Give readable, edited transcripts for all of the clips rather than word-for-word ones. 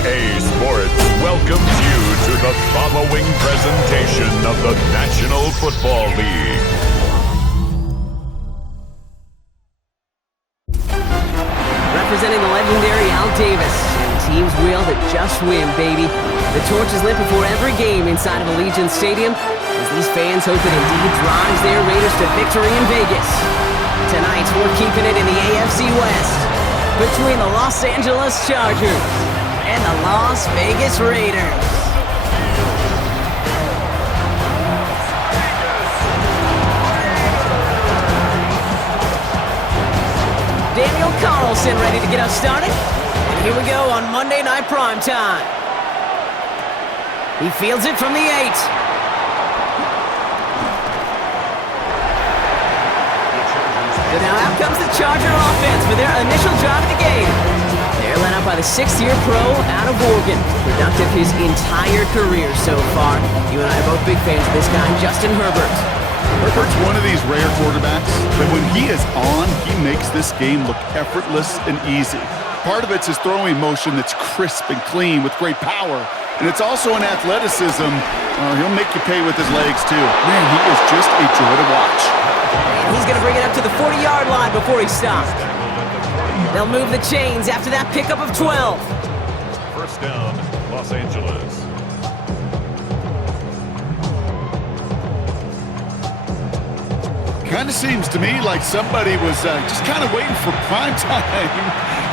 EA Sports welcomes you to the following presentation of the National Football League. Representing the legendary Al Davis, teams will that just win, baby. The torch is lit before every game inside of Allegiant Stadium, as these fans hope it indeed drives their Raiders to victory in Vegas. Tonight, we're keeping it in the AFC West between the Los Angeles Chargers and the Las Vegas Raiders. Daniel Carlson ready to get us started. And here we go on Monday Night Primetime. He fields it from the 8. So now out comes the Charger offense for their initial drive of the game. They're led up by the 6th-year pro out of Oregon. Productive his entire career so far. You and I are both big fans of this guy, Justin Herbert. Herbert's one of these rare quarterbacks that when he is on, he makes this game look effortless and easy. Part of it's his throwing motion that's crisp and clean with great power. And it's also an athleticism. He'll make you pay with his legs, too. Man, he is just a joy to watch. And he's going to bring it up to the 40-yard line before he stops. They'll move the chains after that pickup of 12. First down, Los Angeles. Kind of seems to me like somebody was just kind of waiting for prime time.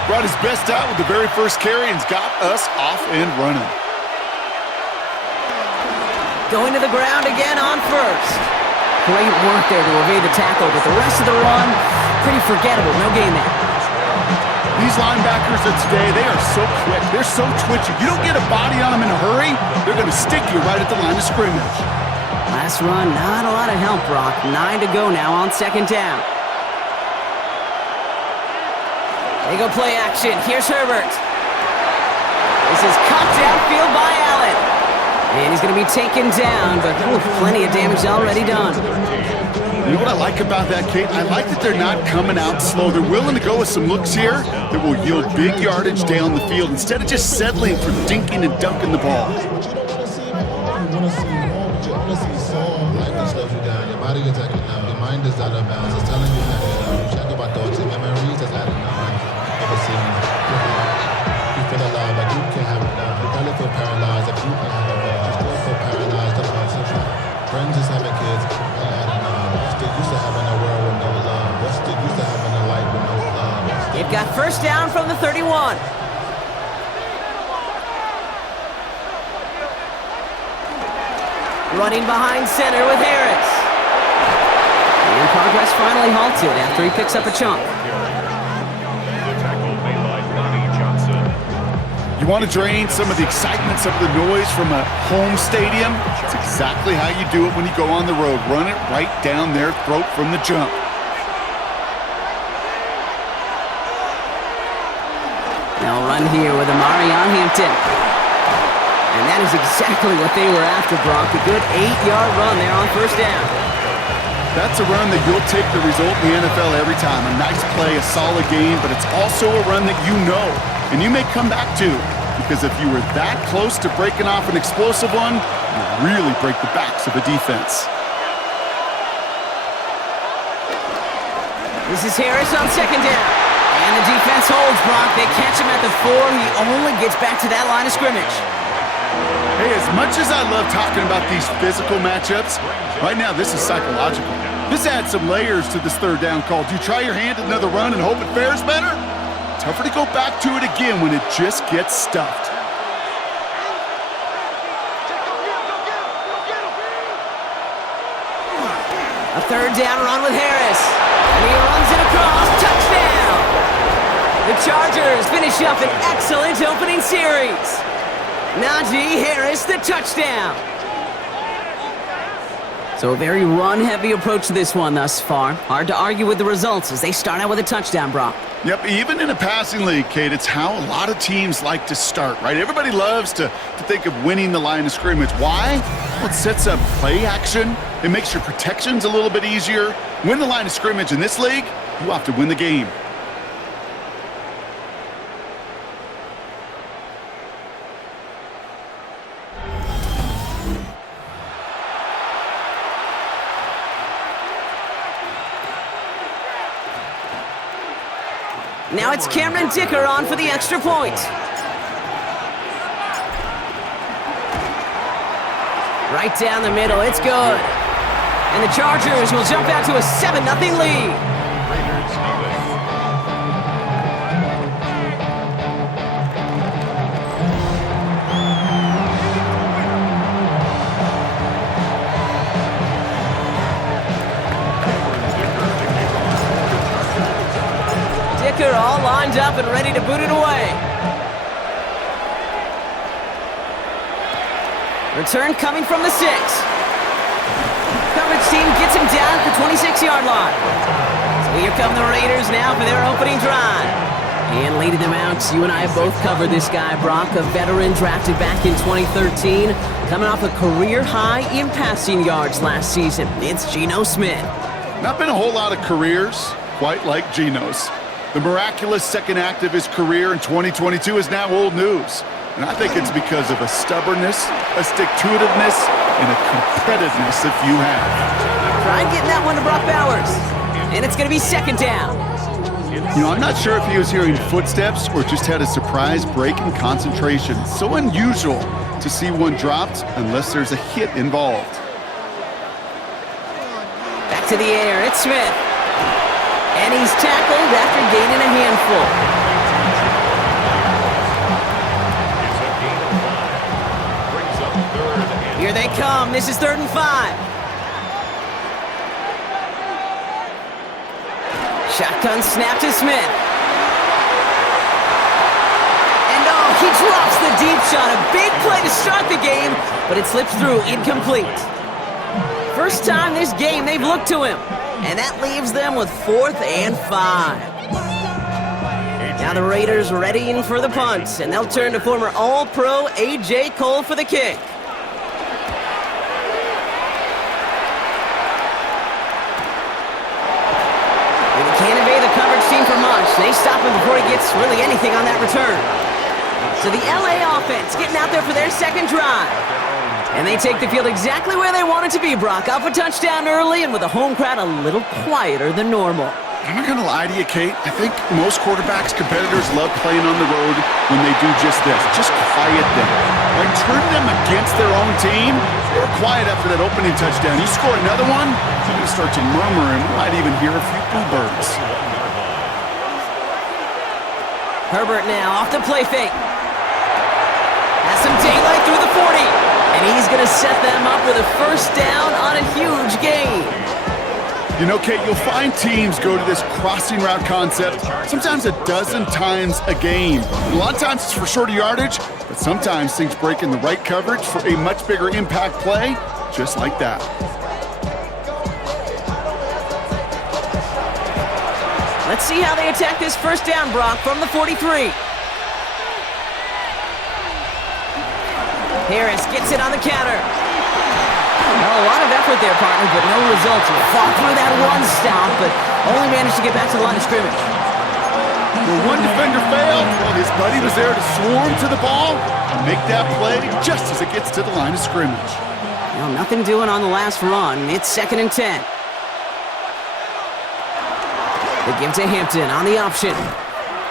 Brought his best out with the very first carry and's got us off and running. Going to the ground again on first. Great work there to evade the tackle, but the rest of the run, pretty forgettable. No gain there. These linebackers of today, they are so quick. They're so twitchy. You don't get a body on them in a hurry, they're going to stick you right at the line of scrimmage. Last run, not a lot of help, Brock. 9 to go now on 2nd down. They go play action. Here's Herbert. This is caught downfield by Allen. And he's going to be taken down, but plenty of damage already done. You know what I like about that, Kate? I like that they're not coming out slow. They're willing to go with some looks here that will yield big yardage down the field instead of just settling for dinking and dunking the ball. Your body is acting up, your mind is out of bounds. It's telling you that you check about thoughts and memories that's adding up. Ever seen you feel alive like you can't have enough. You probably feel paralyzed like you can't have enough. You still feel paralyzed about something. Friends just having kids ain't adding up. What's the use of having a world with no love? What's the use of having a life with no love? They've got first down from the 31. Running behind center with Harris. And progress finally halted after he picks up a chunk. You want to drain some of the excitement, some of the noise from a home stadium? It's exactly how you do it when you go on the road. Run it right down their throat from the jump. Now run here with Amarion Hampton. And that is exactly what they were after, Brock. A good 8-yard run there on first down. That's a run that you'll take the result in the NFL every time. A nice play, a solid game, but it's also a run that you know and you may come back to, because if you were that close to breaking off an explosive one, you really break the backs of the defense. This is Harris on 2nd down. And the defense holds, Brock. They catch him at the 4. He only gets back to that line of scrimmage. Hey, as much as I love talking about these physical matchups, right now this is psychological. This adds some layers to this 3rd down call. Do you try your hand at another run and hope it fares better? Tougher to go back to it again when it just gets stuffed. A 3rd down run with Harris. And he runs it across. Touchdown! The Chargers finish up an excellent opening series. Najee Harris, the touchdown. So a very run-heavy approach to this one thus far. Hard to argue with the results as they start out with a touchdown, Brock. Yep, even in a passing league, Kate, it's how a lot of teams like to start, right? Everybody loves to think of winning the line of scrimmage. Why? Well, it sets up play action. It makes your protections a little bit easier. Win the line of scrimmage in this league, you have to win the game. Now it's Cameron Dicker on for the extra point. Right down the middle, it's good. And the Chargers will jump out to a 7-0 lead. Dicker all lined up and ready to boot it away. Return coming from the 6. Coverage team gets him down at the 26-yard line. So here come the Raiders now for their opening drive. And leading them out, you and I have both covered this guy, Brock, a veteran drafted back in 2013, coming off a career high in passing yards last season. It's Geno Smith. Not been a whole lot of careers quite like Geno's. The miraculous second act of his career in 2022 is now old news. And I think it's because of a stubbornness, a stick-to-itiveness, and a competitiveness that you have. Try getting that one to Brock Bowers. And it's going to be second down. You know, I'm not sure if he was hearing footsteps or just had a surprise break in concentration. So unusual to see one dropped unless there's a hit involved. Back to the air, it's Smith. And he's tackled after gaining a handful. Here they come. This is 3rd and 5. Shotgun snap to Smith. And oh, he drops the deep shot. A big play to start the game, but it slips through incomplete. First time this game they've looked to him. And that leaves them with 4th and 5. Now the Raiders readying for the punt, and they'll turn to former All-Pro A.J. Cole for the kick. They stop him before he gets really anything on that return. So the LA offense getting out there for their second drive. And they take the field exactly where they want it to be, Brock. Up a touchdown early and with a home crowd a little quieter than normal. I'm not going to lie to you, Kate. I think most quarterbacks, competitors love playing on the road when they do just this. Just quiet them. Like turning them against their own team, they were quiet after that opening touchdown. You score another one, you're going to start to murmur and we might even hear a few bluebirds. Herbert now off the play fake. Has some daylight through the 40. And he's going to set them up with a first down on a huge gain. You know, Kate, you'll find teams go to this crossing route concept sometimes a dozen times a game. A lot of times it's for shorter yardage, but sometimes things break in the right coverage for a much bigger impact play, just like that. Let's see how they attack this first down, Brock, from the 43. Harris gets it on the counter. Well, a lot of effort there, partner, but no results. He fought through that one stop, but only managed to get back to the line of scrimmage. When one defender failed, well, his buddy was there to swarm to the ball and make that play just as it gets to the line of scrimmage. Well, nothing doing on the last run. It's 2nd and 10. They give to Hampton on the option.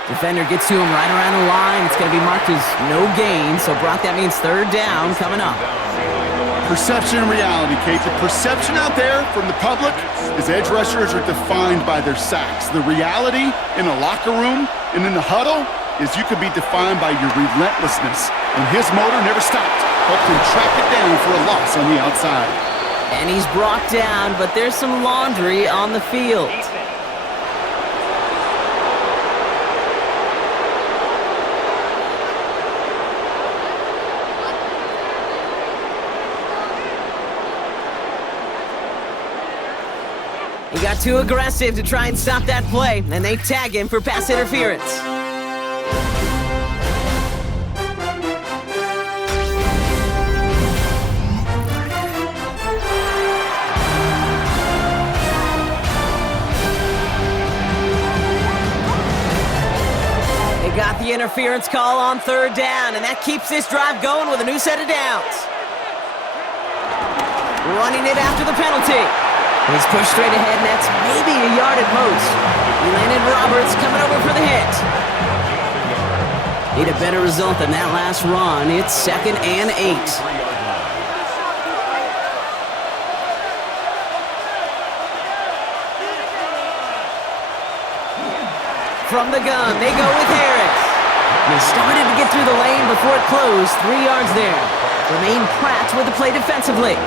Defender gets to him right around the line. It's going to be marked as no gain. So, Brock, that means 3rd down coming up. Perception and reality, Kate. The perception out there from the public is edge rushers are defined by their sacks. The reality in a locker room and in the huddle is you could be defined by your relentlessness. And his motor never stopped. Helped him track it down for a loss on the outside. And he's brought down, but there's some laundry on the field. He got too aggressive to try and stop that play, and they tag him for pass interference. They got the interference call on 3rd down, and that keeps this drive going with a new set of downs. Running it after the penalty. He's pushed straight ahead, and that's maybe a yard at most. Landon Roberts coming over for the hit. Need a better result than that last run. It's 2nd and 8. From the gun, they go with Harris. They started to get through the lane before it closed. 3 yards there. Remain Pratt with the play defensively.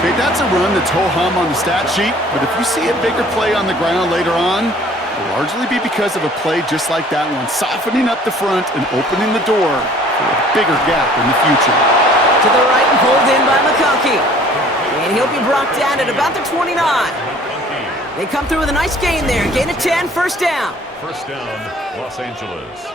Okay, that's a run that's ho-hum on the stat sheet, but if you see a bigger play on the ground later on, it'll largely be because of a play just like that one, softening up the front and opening the door for a bigger gap in the future. To the right and pulled in by McConkey. And he'll be brought down at about the 29. They come through with a nice gain there. Gain of 10, first down. First down, Los Angeles.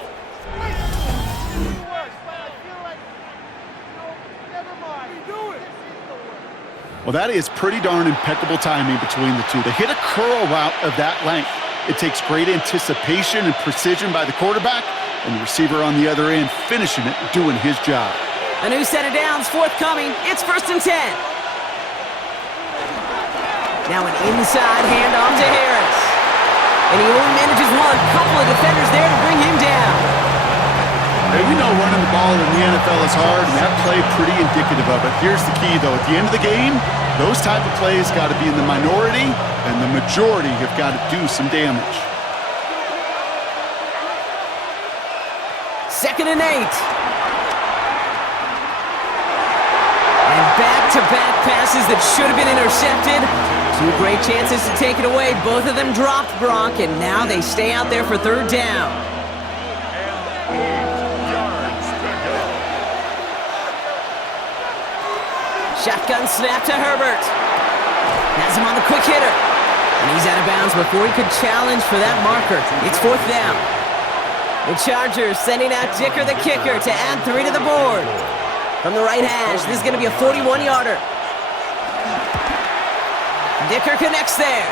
Well, that is pretty darn impeccable timing between the two. They hit a curl route of that length. It takes great anticipation and precision by the quarterback, and the receiver on the other end finishing it, doing his job. A new set of downs forthcoming. It's 1st and 10. Now an inside handoff to Harris. And he only manages one. Couple of defenders there to bring him down. Hey, we know running the ball in the NFL is hard, and that play pretty indicative of it. Here's the key, though. At the end of the game, those type of plays got to be in the minority, and the majority have got to do some damage. 2nd and 8. And back-to-back passes that should have been intercepted. 2 great chances to take it away. Both of them dropped, Brock, and now they stay out there for 3rd down. Shotgun snap to Herbert. Has him on the quick hitter. And he's out of bounds before he could challenge for that marker. It's 4th down. The Chargers sending out Dicker the kicker to add 3 to the board. From the right hash, this is going to be a 41-yarder. Dicker connects there.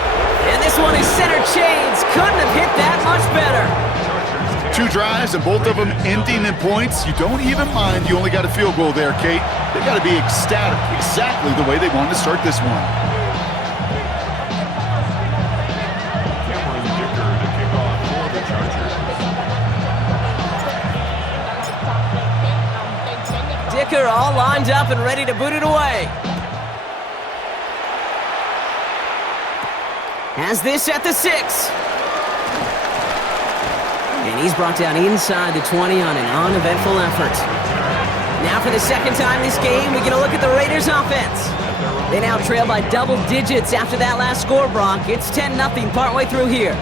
And this one is center chains. Couldn't have hit that much better. 2 drives and both of them ending in points. You don't even mind you only got a field goal there, Kate. They got to be ecstatic, exactly the way they wanted to start this one. Cameron Dicker to kick off for the Chargers. Dicker all lined up and ready to boot it away. Has this at the 6. And he's brought down inside the 20 on an uneventful effort. Now for the 2nd time this game, we get a look at the Raiders offense. They now trail by double digits after that last score, Brock. It's 10-0 partway through here.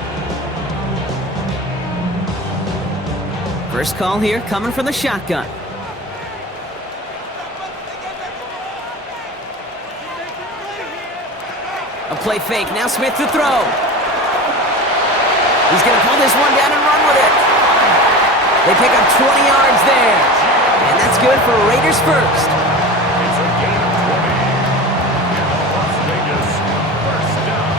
First call here coming from the shotgun. A play fake, now Smith to throw. He's going to pull this one down and run with it. They pick up 20 yards there. And that's good for Raiders first. It's a gain of 20. And Las Vegas, first down.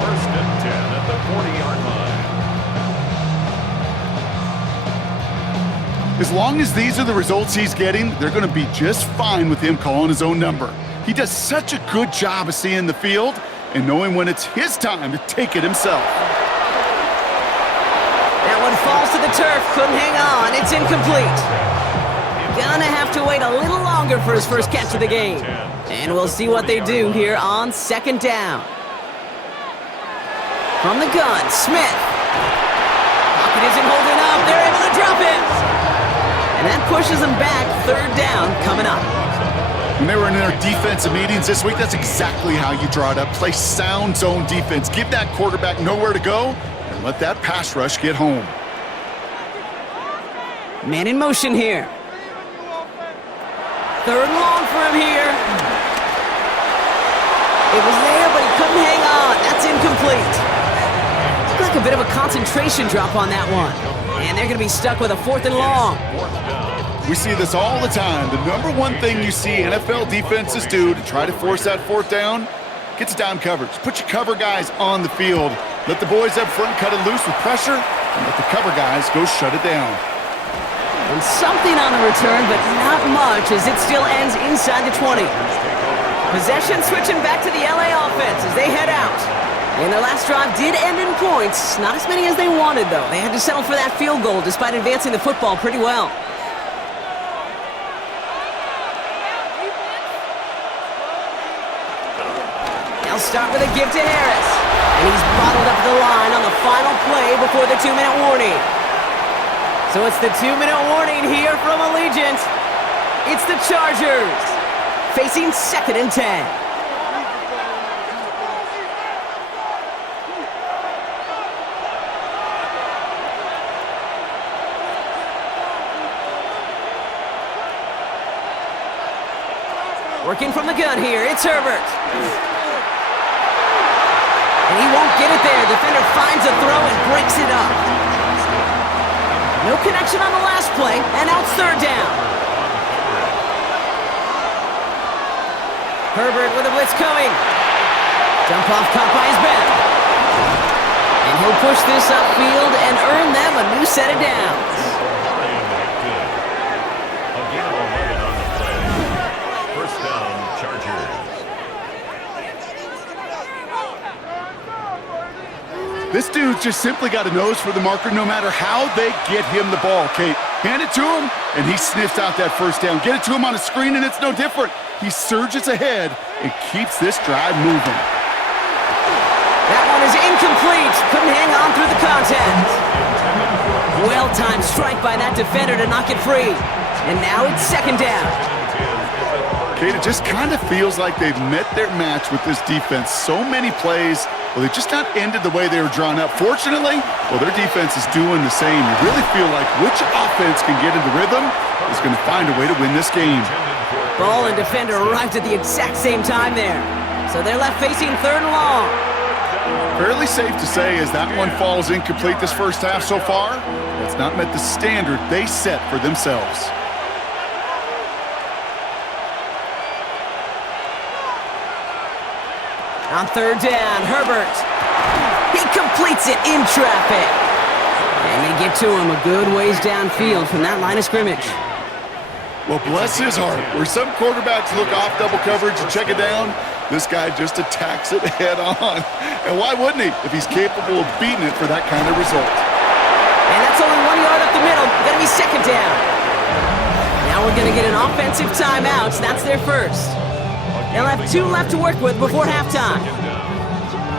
1st and 10 at the 40-yard line. As long as these are the results he's getting, they're going to be just fine with him calling his own number. He does such a good job of seeing the field and knowing when it's his time to take it himself. That one falls to the turf, couldn't hang on, it's incomplete. Gonna have to wait a little longer for his first catch of the game. And we'll see what they do here on 2nd down. From the gun, Smith. Pocket isn't holding up, they're able to drop it. And that pushes them back, 3rd down coming up. When they were in their defensive meetings this week, that's exactly how you draw it up. Play sound zone defense. Give that quarterback nowhere to go and let that pass rush get home. Man in motion here. 3rd and long for him here. It was there, but he couldn't hang on. That's incomplete. Looked like a bit of a concentration drop on that one. And they're going to be stuck with a 4th and long. We see this all the time. The number one thing you see NFL defenses do to try to force that 4th down, get to dime coverage. Put your cover guys on the field. Let the boys up front cut it loose with pressure, and let the cover guys go shut it down. And something on the return, but not much, as it still ends inside the 20. Possession switching back to the LA offense as they head out. And their last drive did end in points. Not as many as they wanted, though. They had to settle for that field goal despite advancing the football pretty well. They'll start with a give to Harris. And he's bottled up the line on the final play before the 2-minute warning. So it's the 2-minute warning here from Allegiant. It's the Chargers facing 2nd and 10. Working from the gun here, it's Herbert. And he won't get it there. Defender finds a throw and breaks it up. No connection on the last play, and now it's 3rd down. Herbert with a blitz coming. Jump off caught by his back. And he'll push this upfield and earn them a new set of downs. This dude's just simply got a nose for the marker no matter how they get him the ball, Kate. Hand it to him, and he sniffs out that 1st down. Get it to him on a screen, and it's no different. He surges ahead and keeps this drive moving. That one is incomplete. Couldn't hang on through the contact. Well-timed strike by that defender to knock it free. And now it's 2nd down. Kate, it just kind of feels like they've met their match with this defense. So many plays, well, they just not ended the way they were drawn up. Fortunately, well, their defense is doing the same. You really feel like which offense can get into rhythm is going to find a way to win this game. Ball and defender arrived at the exact same time there. So they're left facing 3rd and long. Fairly safe to say as that one falls incomplete this first half so far, it's not met the standard they set for themselves. On 3rd down, Herbert. He completes it in traffic. And they get to him a good ways downfield from that line of scrimmage. Well, bless his heart. Where some quarterbacks look off double coverage and check it down, this guy just attacks it head on. And why wouldn't he if he's capable of beating it for that kind of result? And that's only 1 yard up the middle. Gonna be 2nd down. Now we're gonna get an offensive timeout. That's their first. They'll have 2 left to work with before halftime.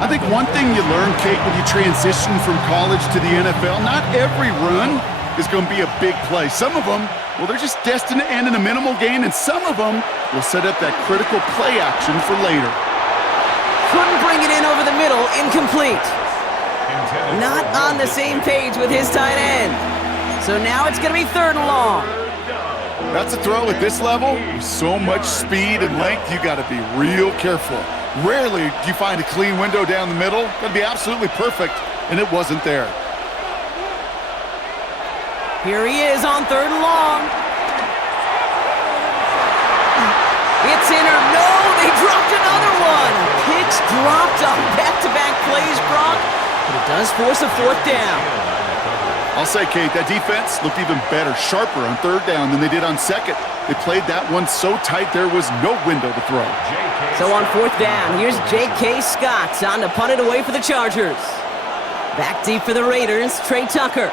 I think one thing you learn, Kate, when you transition from college to the NFL, not every run is going to be a big play. Some of them, well, they're just destined to end in a minimal gain, and some of them will set up that critical play action for later. Couldn't bring it in over the middle, incomplete. Not on the same page with his tight end. So now it's going to be 3rd and long. That's a throw at this level. With so much speed and length, you got to be real careful. Rarely do you find a clean window down the middle. Going to be absolutely perfect, and it wasn't there. Here he is on 3rd and long. It's in or no, they dropped another one. Picks dropped on back-to-back plays, Brock, but it does force a 4th down. I'll say, Kate, that defense looked even better, sharper on 3rd down than they did on 2nd. They played that one so tight there was no window to throw. So on 4th down, here's J.K. Scott on to punt it away for the Chargers. Back deep for the Raiders, Trey Tucker.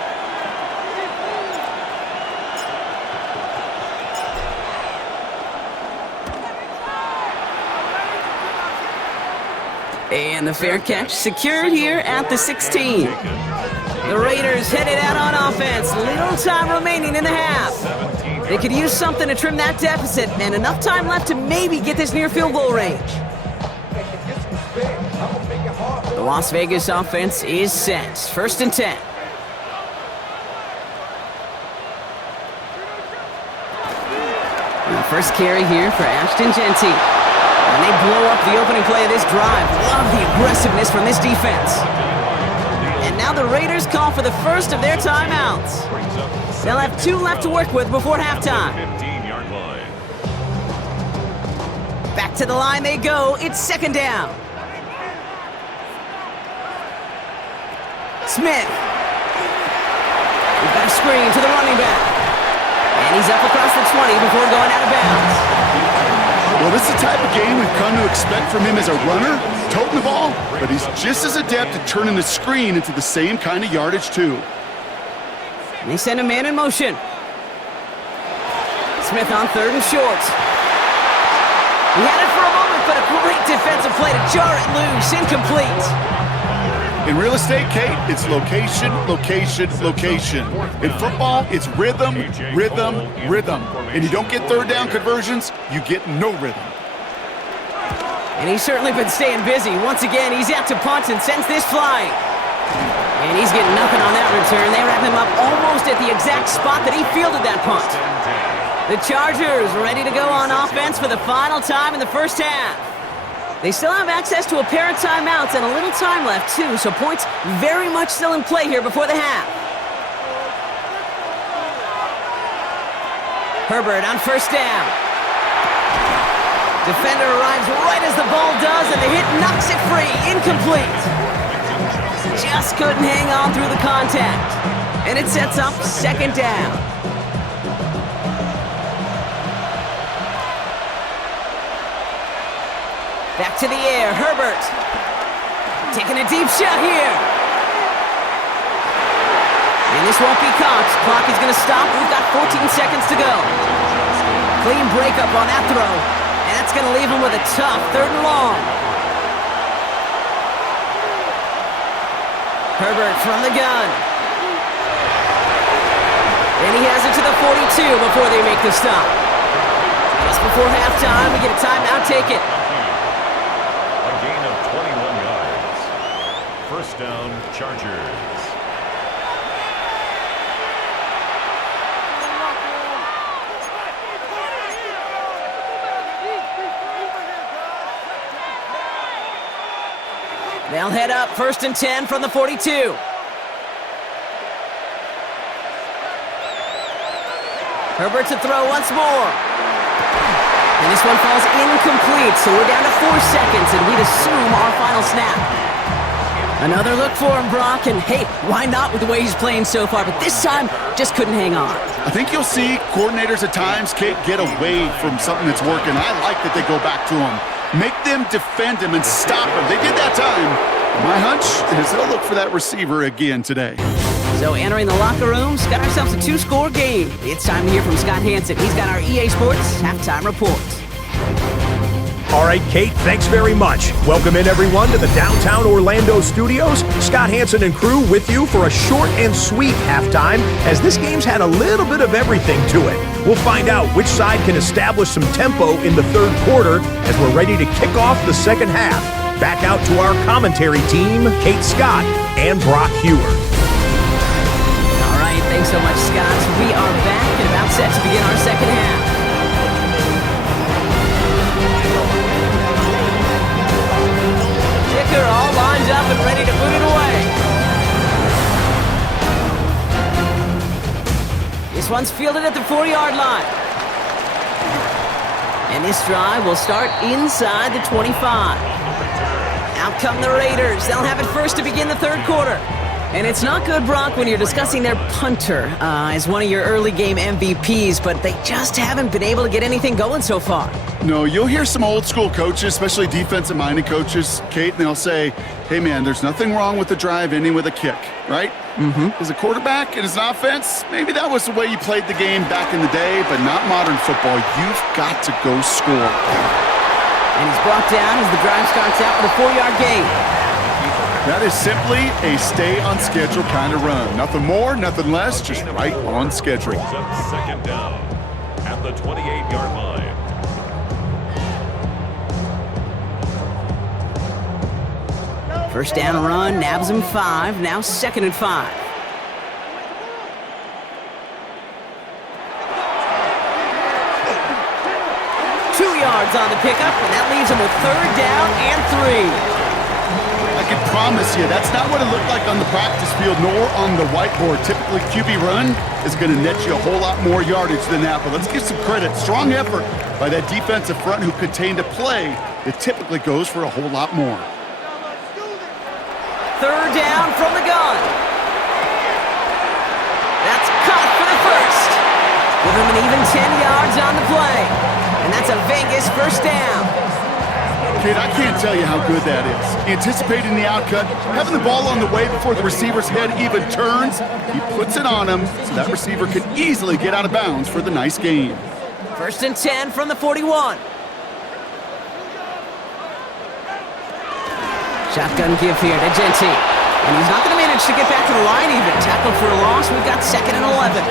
And the fair catch secured here at the 16. The Raiders headed out on offense. Little time remaining in the half. They could use something to trim that deficit, and enough time left to maybe get this near field goal range. The Las Vegas offense is set. 1st and 10. And the first carry here for Ashton Jeanty. And they blow up the opening play of this drive. Love the aggressiveness from this defense. And now the Raiders call for the first of their timeouts. They'll have 2 left to work with before halftime. 15-yard line. Back to the line they go. It's 2nd down. Smith. We've got a screen to the running back. And he's up across the 20 before going out of bounds. Well, this is the type of game we've come to expect from him as a runner, toting the ball, but he's just as adept at turning the screen into the same kind of yardage, too. And they send a man in motion. Smith on 3rd and short. He had it for a moment, but a great defensive play to jar it loose. Incomplete. In real estate, Kate, it's location, location, location. In football, it's rhythm, rhythm, rhythm. And you don't get 3rd down conversions, you get no rhythm. And he's certainly been staying busy. Once again, he's out to punt and sends this flying. And he's getting nothing on that return. They wrap him up almost at the exact spot that he fielded that punt. The Chargers ready to go on offense for the final time in the first half. They still have access to a pair of timeouts and a little time left, too, so points very much still in play here before the half. Herbert on 1st down. Defender arrives right as the ball does, and the hit knocks it free. Incomplete. Just couldn't hang on through the contact. And it sets up 2nd down. Back to the air, Herbert. Taking a deep shot here. And this won't be caught. Clock is going to stop. We've got 14 seconds to go. Clean breakup on that throw. And that's going to leave him with a tough 3rd and long. Herbert from the gun. And he has it to the 42 before they make the stop. Just before halftime, we get a timeout, take it. 1st down, Chargers. They'll head up 1st and 10 from the 42. Herbert to throw once more. And this one falls incomplete, so we're down to 4 seconds, and we'd assume our final snap. Another look for him, Brock, and hey, why not with the way he's playing so far? But this time, just couldn't hang on. I think you'll see coordinators at times, Kate, get away from something that's working. I like that they go back to him. Make them defend him and stop him. They did that time. My hunch is they'll look for that receiver again today. So entering the locker rooms, got ourselves a 2-score game. It's time to hear from Scott Hanson. He's got our EA Sports halftime report. All right, Kate, thanks very much. Welcome in, everyone, to the downtown Orlando studios. Scott Hanson and crew with you for a short and sweet halftime, as this game's had a little bit of everything to it. We'll find out which side can establish some tempo in the 3rd quarter as we're ready to kick off the 2nd half. Back out to our commentary team, Kate Scott and Brock Hewer. All right, thanks so much, Scott. We are back and about set to begin our 2nd half. Kicker all lined up and ready to boot it away. This one's fielded at the 4-yard line. And this drive will start inside the 25. Out come the Raiders. They'll have it first to begin the 3rd quarter. And it's not good, Brock, when you're discussing their punter as one of your early game MVPs, but they just haven't been able to get anything going so far. No, you'll hear some old school coaches, especially defensive-minded coaches, Kate, and they'll say, hey, man, there's nothing wrong with the drive ending with a kick, right? Mm-hmm. As a quarterback and as an offense, maybe that was the way you played the game back in the day, but not modern football. You've got to go score. And he's brought down as the drive starts out with a 4-yard gain. That is simply a stay-on-schedule kind of run. Nothing more, nothing less, just right on schedule. Brings up 2nd down at the 28-yard line. First down run, nabs him 5, now 2nd and 5. On the pickup, and that leaves him with 3rd down and 3. I can promise you, that's not what it looked like on the practice field, nor on the whiteboard. Typically, QB run is going to net you a whole lot more yardage than that, but let's give some credit. Strong effort by that defensive front who contained a play that typically goes for a whole lot more. 3rd down from the gun. That's caught for the first. Give him an even 10 yards on the play. And that's a Vegas first down. Kid, I can't tell you how good that is. Anticipating the outcut, having the ball on the way before the receiver's head even turns, he puts it on him so that receiver can easily get out of bounds for the nice gain. First and 10 from the 41. Shotgun give here to Genti. And he's not going to manage to get back to the line even. Tackled for a loss. We've got 2nd and 11.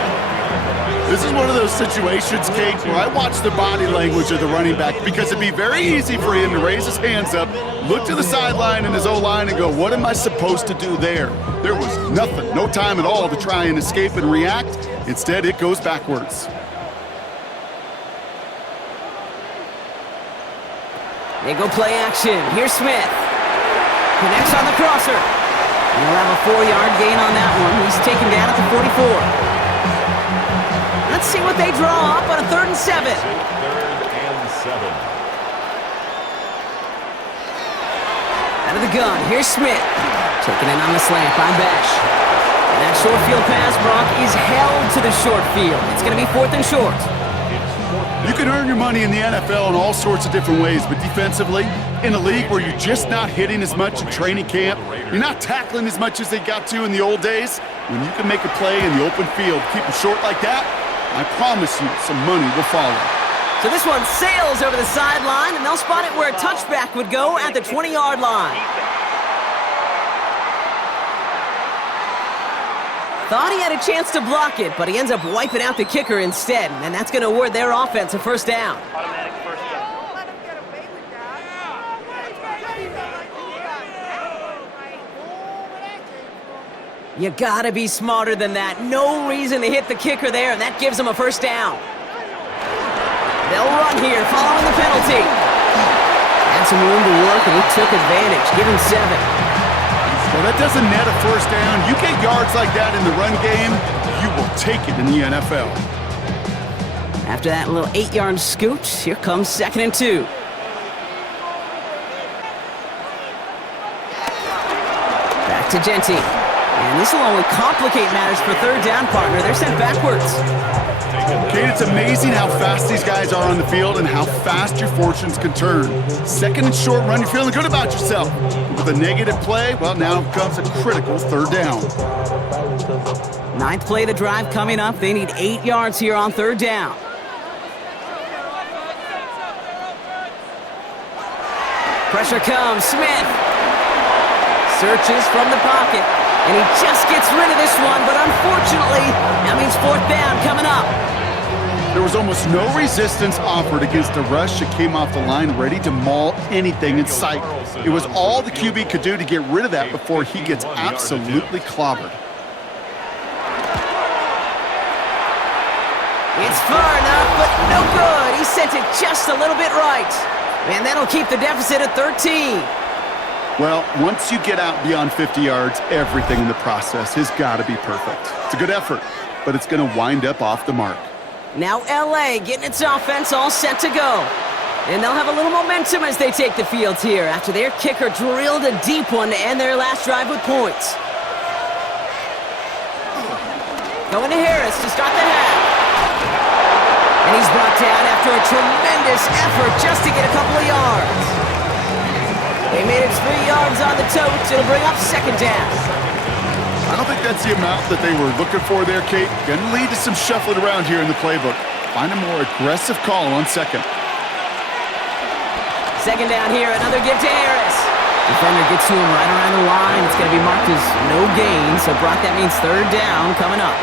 This is one of those situations, Kate, where I watch the body language of the running back because it'd be very easy for him to raise his hands up, look to the sideline in his O-line and go, what am I supposed to do there? There was nothing, no time at all to try and escape and react. Instead, it goes backwards. They go play action. Here's Smith. Connects on the crosser. And he'll have a 4-yard gain on that one. He's taken down at the 44. Let's see what they draw up on a 3rd and 7. 3rd and 7. Out of the gun, here's Smith. Taking it on the slant by Besh. And that short field pass, Brock, is held to the short field. It's going to be 4th and short. You can earn your money in the NFL in all sorts of different ways, but defensively, in a league where you're just not hitting as much in training camp, you're not tackling as much as they got to in the old days, when you can make a play in the open field, keep them short like that, I promise you some money will follow. So this one sails over the sideline, and they'll spot it where a touchback would go at the 20-yard line. Thought he had a chance to block it, but he ends up wiping out the kicker instead, and that's going to award their offense a first down. Automatic first down. You gotta be smarter than that. No reason to hit the kicker there, and that gives them a first down. They'll run here, following the penalty. Had some room to work, and he took advantage. Give him 7. Well, that doesn't net a first down. You get yards like that in the run game, you will take it in the NFL. After that little 8-yard scoot, here comes 2nd and 2. Back to Genti. And this will only complicate matters for 3rd down, partner. They're sent backwards. Kate, it's amazing how fast these guys are on the field and how fast your fortunes can turn. 2nd and short run, you're feeling good about yourself. With a negative play, well, now comes a critical 3rd down. 9th play of the drive coming up. They need 8 yards here on 3rd down. Pressure comes. Smith searches from the pocket. And he just gets rid of this one, but unfortunately, that means 4th down coming up. There was almost no resistance offered against a rush that came off the line ready to maul anything in sight. It was all the QB could do to get rid of that before he gets absolutely clobbered. It's far enough, but no good. He sent it just a little bit right. And that'll keep the deficit at 13. Well, once you get out beyond 50 yards, everything in the process has got to be perfect. It's a good effort, but it's going to wind up off the mark. Now LA getting its offense all set to go. And they'll have a little momentum as they take the field here after their kicker drilled a deep one to end their last drive with points. Going to Harris to start the half. And he's brought down after a tremendous effort just to get a couple of yards. They made it 3 yards on the totes. It'll bring up 2nd down. I don't think that's the amount that they were looking for there, Kate. Going to lead to some shuffling around here in the playbook. Find a more aggressive call on 2nd. 2nd down here, another give to Harris. Defender gets to him right around the line. It's going to be marked as no gain, so Brock, that means 3rd down coming up.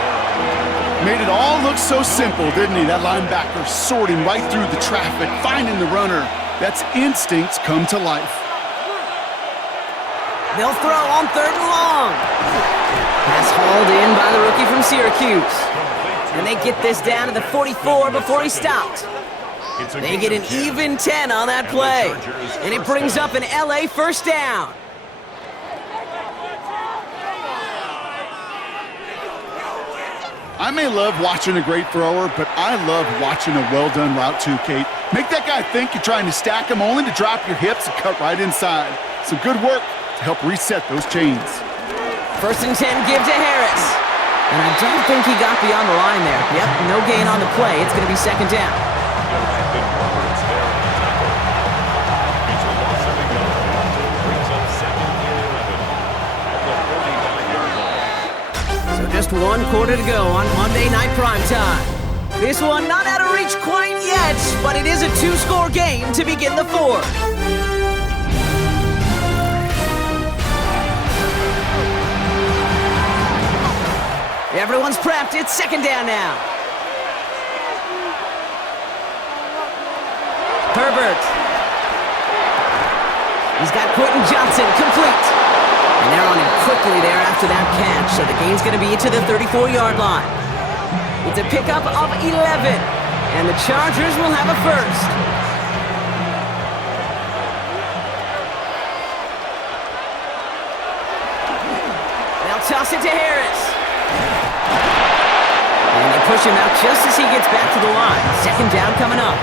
Made it all look so simple, didn't he? That linebacker sorting right through the traffic, finding the runner. That's instincts come to life. They'll throw on 3rd and long. Pass hauled in by the rookie from Syracuse. And they get this down to the 44 before he stopped. They get an even 10 on that play. And it brings up an LA first down. I may love watching a great thrower, but I love watching a well-done route too, Kate. Make that guy think you're trying to stack him only to drop your hips and cut right inside. Some good work to help reset those chains. 1st and 10 give to Harris. And I don't think he got beyond the line there. Yep, no gain on the play. It's going to be 2nd down. So just one quarter to go on Monday Night Primetime. This one not out of reach quite yet, but it is a two-score game to begin the fourth. Everyone's prepped. It's second down now. Herbert. He's got Quentin Johnson complete. And they're on him quickly there after that catch. So the game's going to be to the 34-yard line. It's a pickup of 11. And the Chargers will have a first. They'll toss it to Harris. And they push him out just as he gets back to the line. Second down coming up.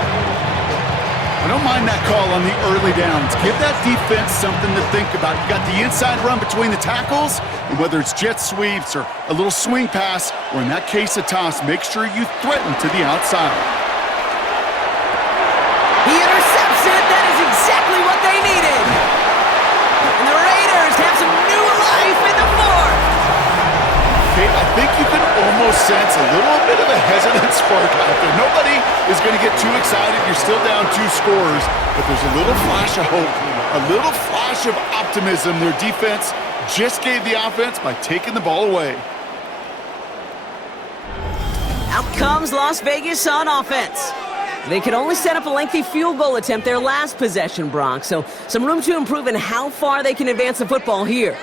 I don't mind that call on the early downs. Give that defense something to think about. You got the inside run between the tackles, and whether it's jet sweeps or a little swing pass, or in that case a toss, make sure you threaten to the outside. He intercepts it. That is exactly what they needed. And the Raiders have some new life in the fourth. Kate, I think you can almost sense a little bit of a hesitant spark out there. Nobody is going to get too excited. You're still down 2 scores, but there's a little flash of hope, a little flash of optimism. Their defense just gave the offense by taking the ball away. Out comes Las Vegas on offense. They could only set up a lengthy field goal attempt their last possession, Bronx, so some room to improve in how far they can advance the football here.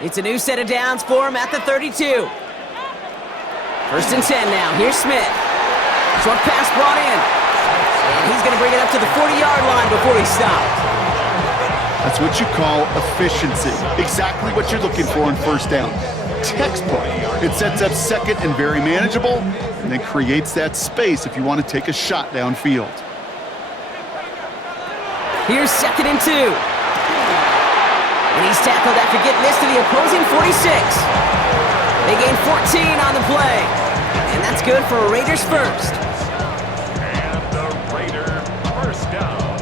It's a new set of downs for him at the 32. First and 10 now. Here's Smith. Short pass brought in. And he's going to bring it up to the 40-yard line before he stopped. That's what you call efficiency. Exactly what you're looking for in first down. Textbook. It sets up second and very manageable, and then creates that space if you want to take a shot downfield. Here's second and 2. And he's tackled after getting this to the opposing 46. They gain 14 on the play. And that's good for a Raiders first. And the Raider first down.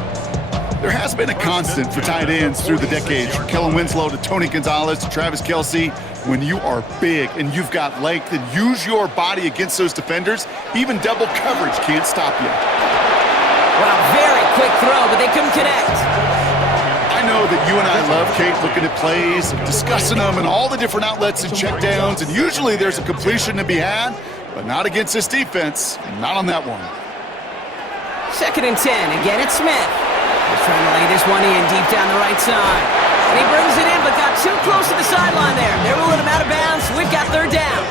There has been a constant for tight ends through the decades, from Kellen Winslow to Tony Gonzalez to Travis Kelce. When you are big and you've got length and use your body against those defenders, even double coverage can't stop you. Wow, very quick throw, but they couldn't connect. I know that you and I love, Kate, looking at plays, discussing them, and all the different outlets and checkdowns, and usually there's a completion to be had, but not against this defense, not on that one. Second and 10. Again, it's Smith. He's trying to lay this one in deep down the right side. And he brings it in, but got too close to the sideline there. They're ruling him out of bounds. We've got third down.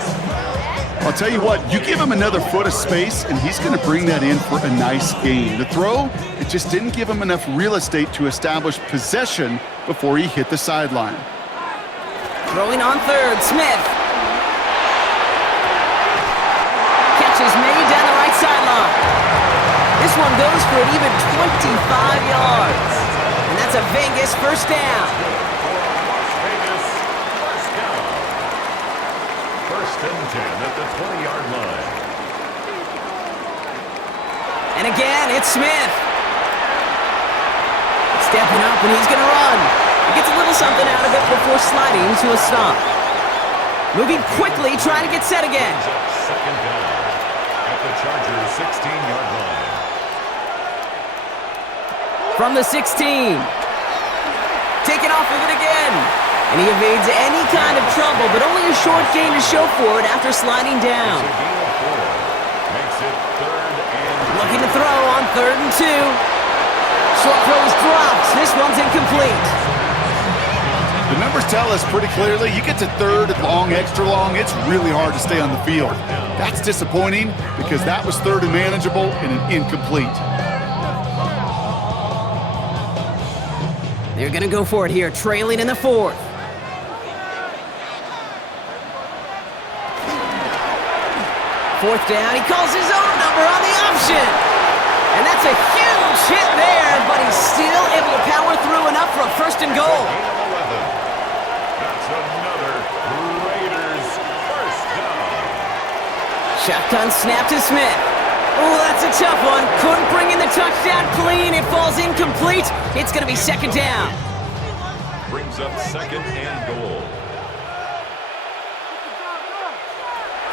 I'll tell you what, you give him another foot of space, and he's going to bring that in for a nice gain. The throw, it just didn't give him enough real estate to establish possession before he hit the sideline. Throwing on third, Smith. Catch is made down the right sideline. This one goes for an even 25 yards. And that's a Vegas first down. Las Vegas first down. First and 10 at the 20-yard line. And again, it's Smith. Stepping up, and he's going to run. He gets a little something out of it before sliding to a stop. Moving quickly, trying to get set again. Second down at the Chargers' 16-yard line. From the 16. Taking off with it again. And he evades any kind of trouble, but only a short gain to show for it after sliding down. It's a gain of 4. Makes it third and Looking to throw on third and 2. Short throw is dropped. This one's incomplete. The numbers tell us pretty clearly, you get to third and long, extra long, it's really hard to stay on the field. That's disappointing because that was third and manageable and an incomplete. They're going to go for it here, trailing in the fourth. Fourth down, he calls his own number on the option. And that's a huge hit there, but he's still able to power through enough for a first and goal. gain of 11. That's another Raiders first down. Shotgun snap to Smith. Oh, that's a tough one. Couldn't bring in the touchdown clean. It falls incomplete. It's going to be second down. Brings up second and goal.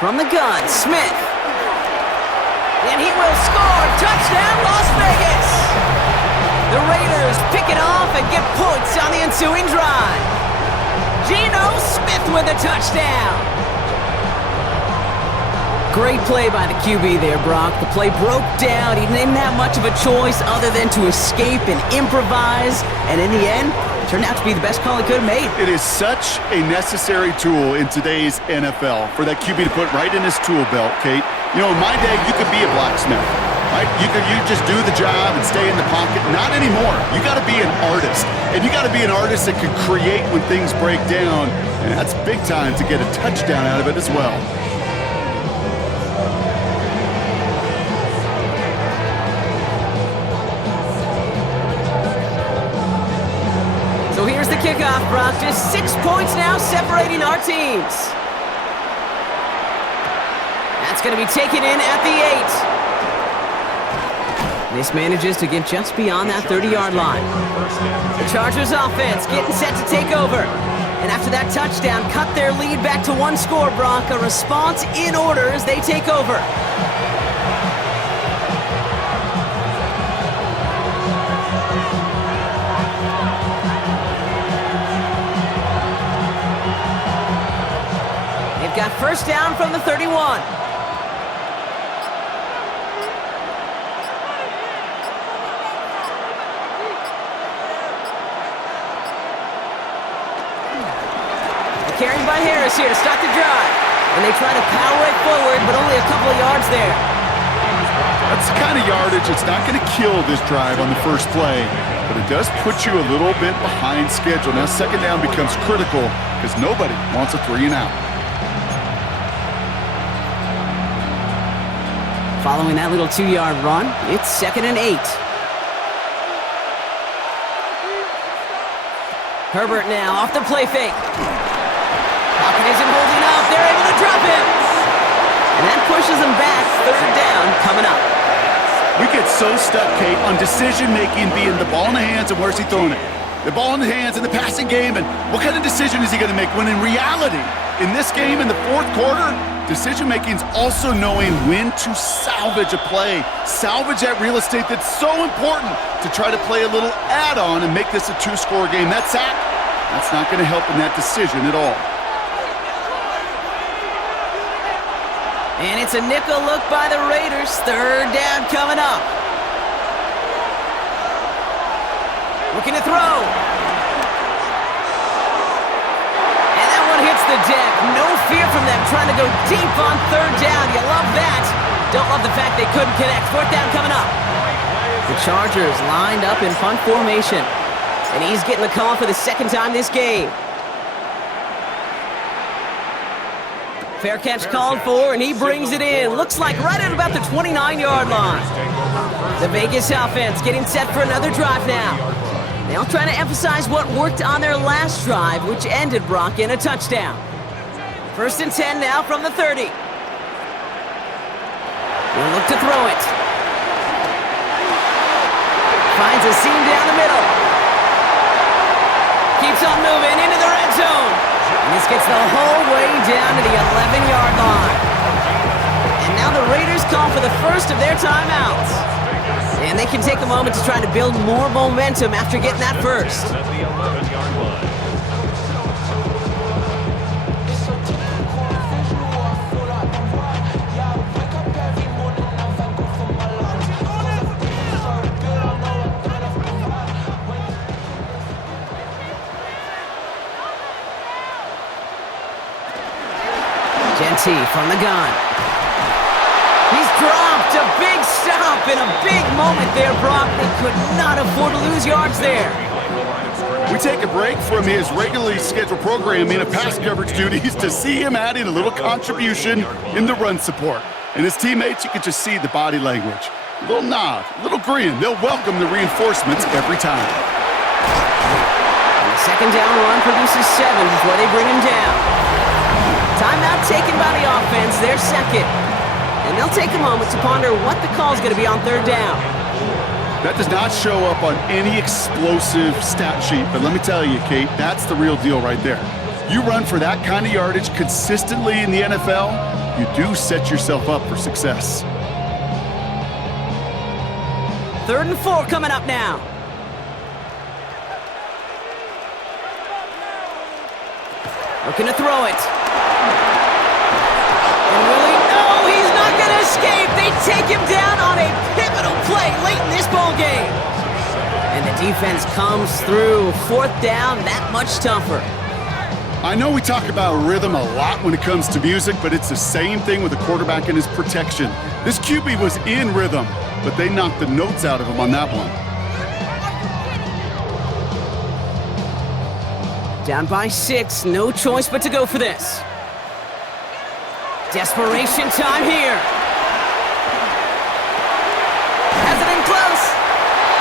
From the gun, Smith. And he will score. Touchdown, Las Vegas. The Raiders pick it off and get points on the ensuing drive. Geno Smith with a touchdown. Great play by the QB there, Brock. The play broke down. He didn't have much of a choice other than to escape and improvise. And in the end, turned out to be the best call he could have made. It is such a necessary tool in today's NFL for that QB to put right in his tool belt, Kate. You know, in my day, you could be a blacksmith, right? You just do the job and stay in the pocket. Not anymore. You got to be an artist. And you got to be an artist that can create when things break down. And that's big time to get a touchdown out of it as well. So here's the kickoff, Brock. Just 6 points now separating our teams. That's going to be taken in at the 8. This manages to get just beyond that 30-yard line. The Chargers offense getting set to take over. And after that touchdown, cut their lead back to 1 score, Brock. A response in order as they take over. They've got first down from the 31. Carried by Harris here to start the drive. And they try to power it forward, but only a couple of yards there. That's the kind of yardage that's not going to kill this drive on the first play, but it does put you a little bit behind schedule. Now second down becomes critical because nobody wants a 3 and out. Following that little 2-yard run, it's 2nd and 8. Herbert now off the play fake. Pocket isn't holding up. They're able to drop him. And that pushes them back. Third down coming up. We get so stuck, Kate, on decision-making being the ball in the hands and where's he throwing it. The ball in the hands in the passing game and what kind of decision is he going to make? When in reality, in this game in the fourth quarter, decision-making is also knowing when to salvage a play. Salvage that real estate that's so important to try to play a little add-on and make this a 2-score game. That sack, that's not going to help in that decision at all. And it's a nickel look by the Raiders. Third down coming up. Looking to throw. And that one hits the deck. No fear from them trying to go deep on third down. You love that. Don't love the fact they couldn't connect. Fourth down coming up. The Chargers lined up in punt formation. And he's getting the call for the second time this game. Fair catch called for, and he brings it in. Looks like right at about the 29-yard line. The Vegas offense getting set for another drive now. They'll try to emphasize what worked on their last drive, which ended, Brock, in a touchdown. 1st and 10 now from the 30. We'll look to throw it. Finds a seam down the middle. Keeps on moving into the red zone. And this gets the whole way down to the 11-yard line. And now the Raiders call for the first of their timeouts. And they can take a moment to try to build more momentum after getting that first. At the 11-yard line. Genty from the gun. He's dropped. A big stop and a big moment there, Brock. They could not afford to lose yards there. We take a break from his regularly scheduled programming of pass coverage duties to see him adding a little contribution in the run support. And his teammates, you can just see the body language. A little nod, a little grin. They'll welcome the reinforcements every time. And the second down run produces 7 before they bring him down. Timeout taken by the offense, their second. And they'll take a moment to ponder what the call is going to be on third down. That does not show up on any explosive stat sheet, but let me tell you, Kate, that's the real deal right there. You run for that kind of yardage consistently in the NFL, you do set yourself up for success. 3rd and 4 coming up now. Looking to throw it. And Willie, no, he's not going to escape. They take him down on a pivotal play late in this ball game. And the defense comes through. 4th down, that much tougher. I know we talk about rhythm a lot when it comes to music, but it's the same thing with the quarterback and his protection. This QB was in rhythm, but they knocked the notes out of him on that one. Down by 6, no choice but to go for this. Desperation time here. Has it in close.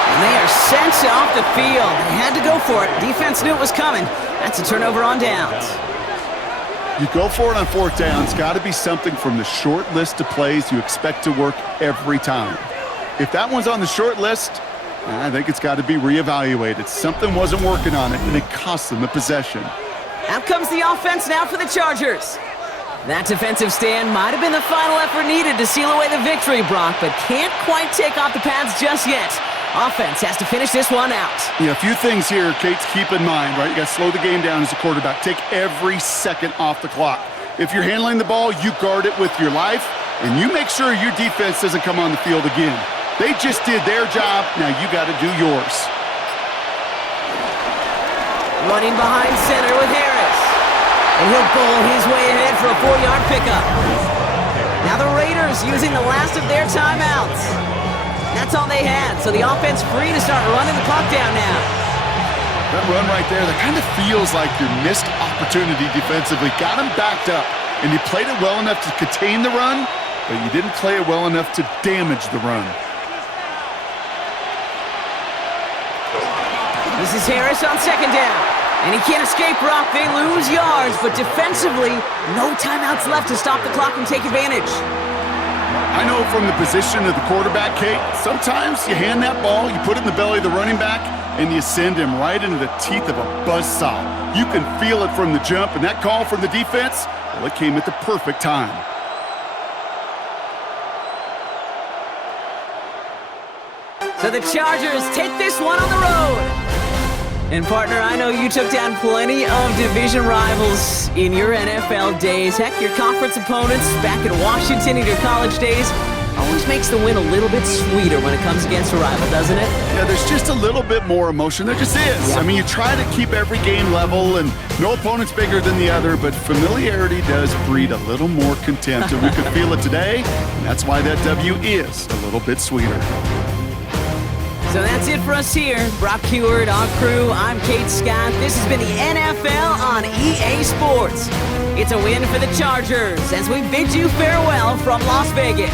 And they are sent off the field. They had to go for it. Defense knew it was coming. That's a turnover on downs. You go for it on 4th down. It's got to be something from the short list of plays you expect to work every time. If that one's on the short list, I think it's got to be reevaluated. Something wasn't working on it, and it cost them the possession. Out comes the offense now for the Chargers. That defensive stand might have been the final effort needed to seal away the victory, Brock, but can't quite take off the pads just yet. Offense has to finish this one out. Yeah, a few things here, Kate, to keep in mind, right? You got to slow the game down as a quarterback. Take every second off the clock. If you're handling the ball, you guard it with your life, and you make sure your defense doesn't come on the field again. They just did their job. Now you got to do yours. Running behind center with Harris. And he'll bowl his way ahead for a 4-yard pickup. Now the Raiders using the last of their timeouts. That's all they had, so the offense free to start running the clock down now. That run right there, that kind of feels like your missed opportunity defensively. Got him backed up, and you played it well enough to contain the run, but you didn't play it well enough to damage the run. This is Harris on 2nd down. And he can't escape, Brock. They lose yards, but defensively, no timeouts left to stop the clock and take advantage. I know from the position of the quarterback, Kate, sometimes you hand that ball, you put it in the belly of the running back, and you send him right into the teeth of a buzzsaw. You can feel it from the jump, and that call from the defense, well, it came at the perfect time. So the Chargers take this one on the road. And partner, I know you took down plenty of division rivals in your NFL days. Heck, your conference opponents back in Washington in your college days always makes the win a little bit sweeter when it comes against a rival, doesn't it? Yeah, there's just a little bit more emotion. There just is. Yeah. I mean, you try to keep every game level, and no opponent's bigger than the other, but familiarity does breed a little more contempt, and we could feel it today, and that's why that W is a little bit sweeter. So that's it for us here. Brock Huard, our crew. I'm Kate Scott. This has been the NFL on EA Sports. It's a win for the Chargers as we bid you farewell from Las Vegas.